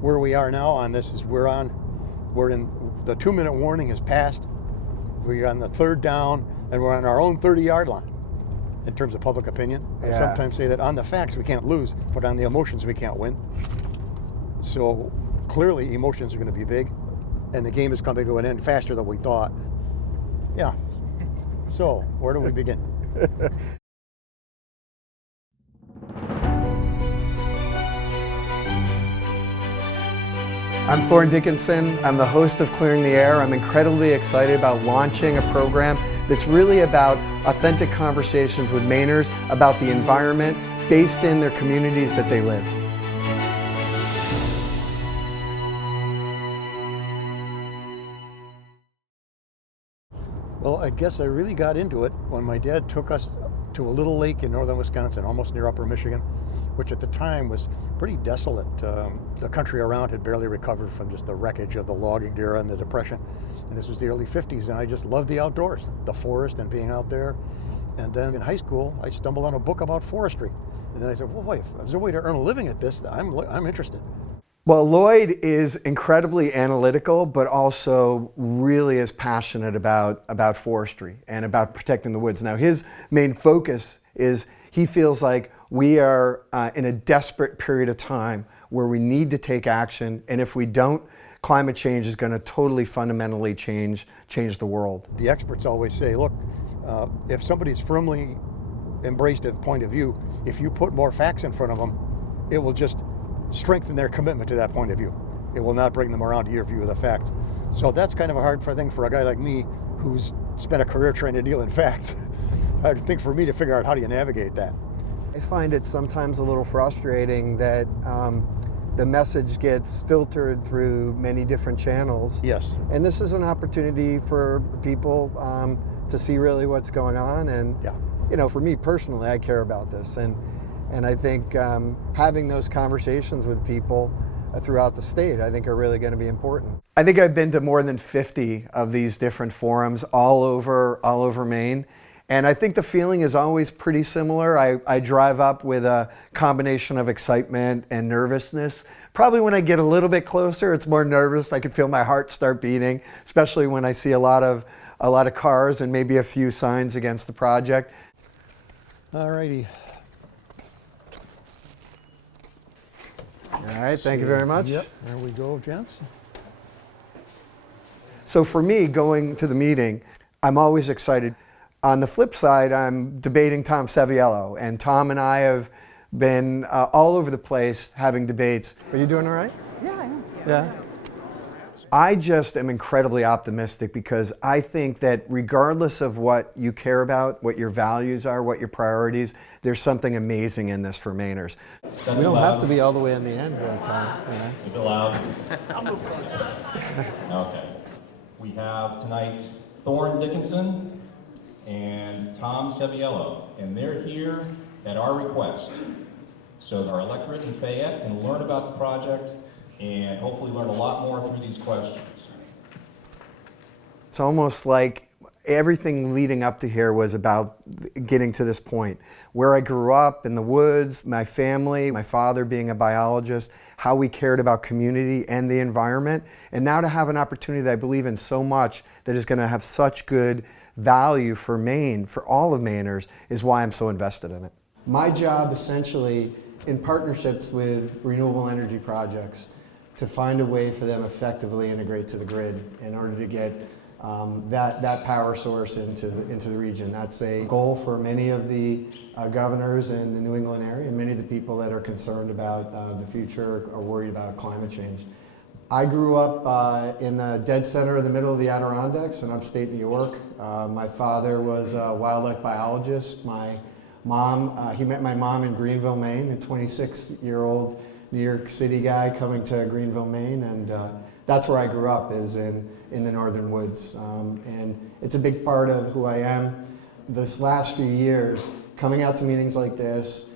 where we are now on this is we're in, the 2-minute warning has passed. We're on the 3rd down, and we're on our own 30-yard line in terms of public opinion. I sometimes say that on the facts we can't lose, but on the emotions we can't win. So clearly emotions are going to be big, and the game is coming to an end faster than we thought. Yeah. So where do we begin? I'm Thorn Dickinson. I'm the host of Clearing the Air. I'm incredibly excited about launching a program that's really about authentic conversations with Mainers about the environment based in their communities that they live. Well, I guess I really got into it when my dad took us to a little lake in northern Wisconsin, almost near Upper Michigan, which at the time was pretty desolate. The country around had barely recovered from just the wreckage of the logging era and the Depression. And this was the early 50s, and I just loved the outdoors, the forest and being out there. And then in high school, I stumbled on a book about forestry. And then I said, well, wait, if there's a way to earn a living at this, I'm interested. Well, Lloyd is incredibly analytical, but also really is passionate about forestry and about protecting the woods. Now, his main focus is he feels like we are in a desperate period of time where we need to take action, and if we don't, climate change is going to totally fundamentally change the world. The experts always say, look, if somebody's firmly embraced a point of view, if you put more facts in front of them, it will just strengthen their commitment to that point of view. It will not bring them around to your view of the facts. So that's kind of a hard thing for a guy like me who's spent a career trying to deal in facts. I think for me to figure out how do you navigate that. I find it sometimes a little frustrating that the message gets filtered through many different channels. Yes. And this is an opportunity for people to see really what's going on. And you know, for me personally, I care about this. And I think having those conversations with people throughout the state, I think are really going to be important. I think I've been to more than 50 of these different forums all over Maine. And I think the feeling is always pretty similar. I drive up with a combination of excitement and nervousness. Probably when I get a little bit closer, it's more nervous. I can feel my heart start beating, especially when I see a lot of cars and maybe a few signs against the project. All righty. All right, thank you very much. Yep, there we go, gents. So for me, going to the meeting, I'm always excited. On the flip side, I'm debating Tom Seviello, and Tom and I have been all over the place having debates. Are you doing all right? Yeah, I am. Yeah. I just am incredibly optimistic because I think that regardless of what you care about, what your values are, what your priorities, there's something amazing in this for Mainers. We don't have to be all the way in the end, Tom. Is it loud? I'll move closer. Okay. We have tonight Thorn Dickinson and Tom Seviello, and they're here at our request. So our electorate in Fayette can learn about the project and hopefully learn a lot more through these questions. It's almost like everything leading up to here was about getting to this point. Where I grew up in the woods, my family, my father being a biologist, how we cared about community and the environment, and now to have an opportunity that I believe in so much that is going to have such good value for Maine, for all of Mainers, is why I'm so invested in it. My job essentially in partnerships with renewable energy projects to find a way for them effectively integrate to the grid in order to get that power source into the region. That's a goal for many of the governors in the New England area and many of the people that are concerned about the future or worried about climate change. I grew up in the dead center of the middle of the Adirondacks in upstate New York. My father was a wildlife biologist. My mom, he met my mom in Greenville, Maine, a 26-year-old New York City guy coming to Greenville, Maine, and that's where I grew up, is in the northern woods. And it's a big part of who I am. This last few years, coming out to meetings like this,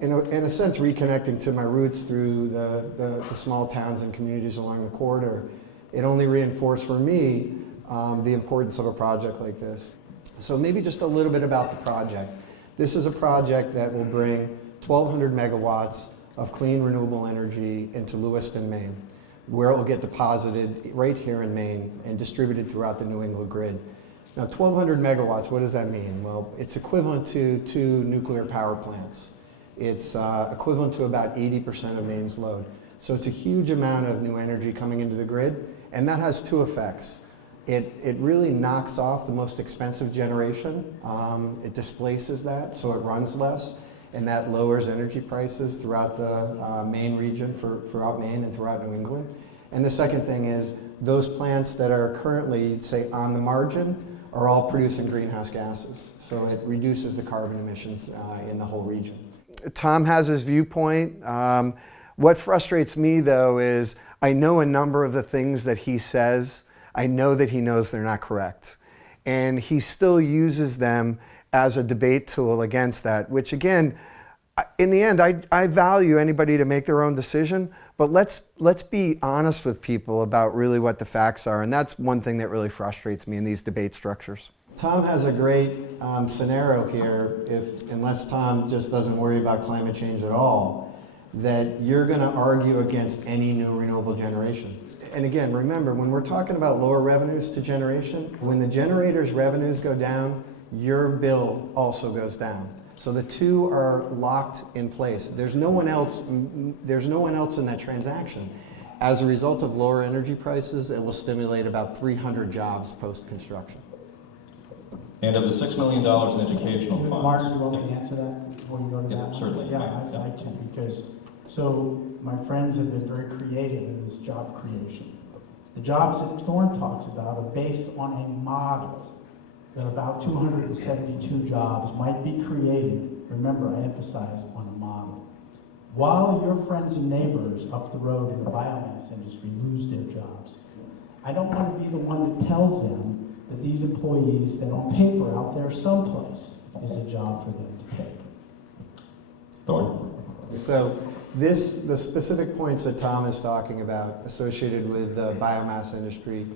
in a sense reconnecting to my roots through the small towns and communities along the corridor, it only reinforced for me the importance of a project like this. So maybe just a little bit about the project. This is a project that will bring 1,200 megawatts of clean renewable energy into Lewiston, Maine, where it will get deposited right here in Maine and distributed throughout the New England grid. Now, 1,200 megawatts, what does that mean? Well, it's equivalent to 2 nuclear power plants. It's equivalent to about 80% of Maine's load. So it's a huge amount of new energy coming into the grid, and that has 2 effects. It really knocks off the most expensive generation. It displaces that, so it runs less, and that lowers energy prices throughout the Maine region, throughout Maine and throughout New England. And the second thing is, those plants that are currently, say, on the margin, are all producing greenhouse gases. So it reduces the carbon emissions in the whole region. Tom has his viewpoint. What frustrates me, though, is I know a number of the things that he says. I know that he knows they're not correct. And he still uses them as a debate tool against that, which again, in the end, I value anybody to make their own decision, but let's be honest with people about really what the facts are. And that's one thing that really frustrates me in these debate structures. Tom has a great scenario here, unless Tom just doesn't worry about climate change at all, that you're going to argue against any new renewable generation. And again, remember, when we're talking about lower revenues to generation, when the generator's revenues go down, your bill also goes down. So the two are locked in place. There's no one else in that transaction. As a result of lower energy prices, it will stimulate about 300 jobs post-construction. And of the $6 million in educational funds. Mark, you want me to answer that before you go to that? Certainly. Yeah, I'd like to, because my friends have been very creative in this job creation. The jobs that Thorn talks about are based on a model that about 272 jobs might be created. Remember, I emphasize on a model. While your friends and neighbors up the road in the biomass industry lose their jobs, I don't want to be the one that tells them that these employees that on paper out there someplace is a job for them to take. Thorn? So the specific points that Tom is talking about associated with the biomass industry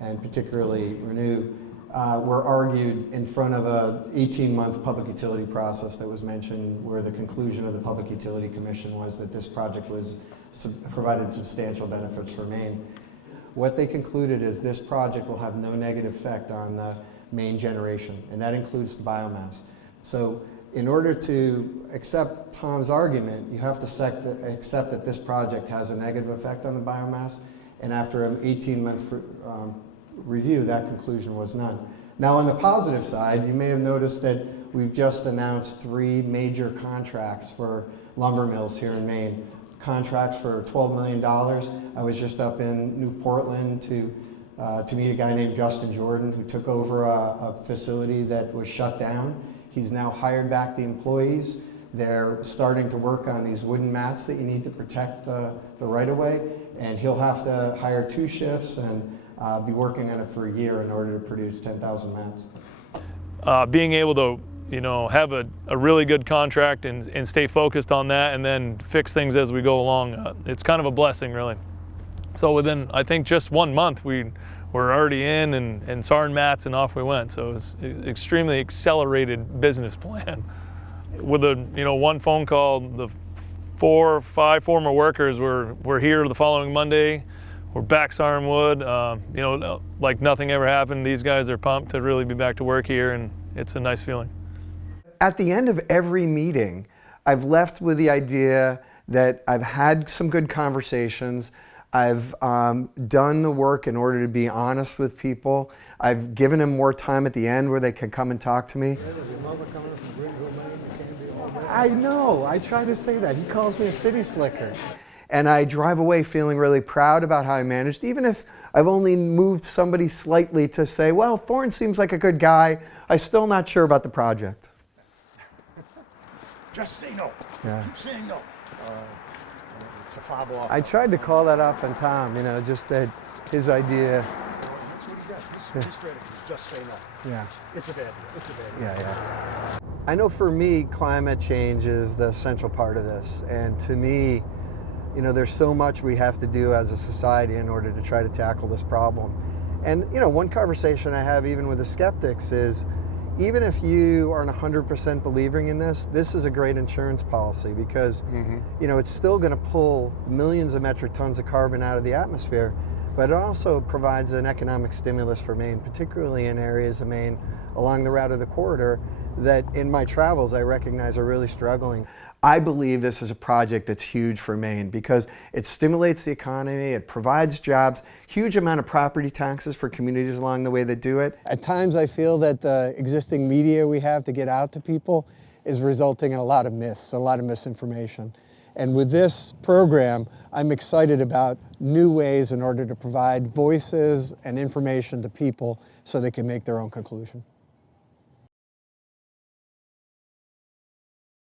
and particularly Renew were argued in front of a 18-month public utility process that was mentioned, where the conclusion of the Public Utility Commission was that this project provided substantial benefits for Maine. What they concluded is this project will have no negative effect on the Maine generation, and that includes the biomass. So in order to accept Tom's argument, you have to accept that this project has a negative effect on the biomass, and after an 18-month review, that conclusion was none. Now on the positive side, you may have noticed that we've just announced 3 major contracts for lumber mills here in Maine. Contracts for $12 million. I was just up in New Portland to meet a guy named Justin Jordan, who took over a facility that was shut down. He's now hired back the employees. They're starting to work on these wooden mats that you need to protect the right-of-way, and he'll have to hire 2 shifts and be working on it for a year in order to produce 10,000 mats. Being able to have a really good contract and stay focused on that, and then fix things as we go along. It's kind of a blessing, really. So within, I think, just 1 month, we were already in and sawing mats, and off we went. So it was an extremely accelerated business plan. With one phone call, the 4 or 5 former workers were here the following Monday. We're back sawing wood. Like nothing ever happened. These guys are pumped to really be back to work here, and it's a nice feeling. At the end of every meeting, I've left with the idea that I've had some good conversations. I've done the work in order to be honest with people. I've given them more time at the end where they can come and talk to me. I know, I try to say that. He calls me a city slicker. And I drive away feeling really proud about how I managed, even if I've only moved somebody slightly to say, well, Thorn seems like a good guy. I'm still not sure about the project. Just say no. Yeah. Keep saying no. It's a fob off. I tried to call that off on Tom, just that his idea. That's what he does. His strategy is just say no. Yeah. It's a bad deal. It's a bad deal. Yeah. I know for me, climate change is the central part of this. And to me, there's so much we have to do as a society in order to try to tackle this problem. And, one conversation I have even with the skeptics is, even if you aren't 100% believing in this, this is a great insurance policy because you know, it's still going to pull millions of metric tons of carbon out of the atmosphere, but it also provides an economic stimulus for Maine, particularly in areas of Maine along the route of the corridor that in my travels I recognize are really struggling. I believe this is a project that's huge for Maine because it stimulates the economy, it provides jobs, huge amount of property taxes for communities along the way that do it. At times I feel that the existing media we have to get out to people is resulting in a lot of myths, a lot of misinformation. And with this program, I'm excited about new ways in order to provide voices and information to people so they can make their own conclusion.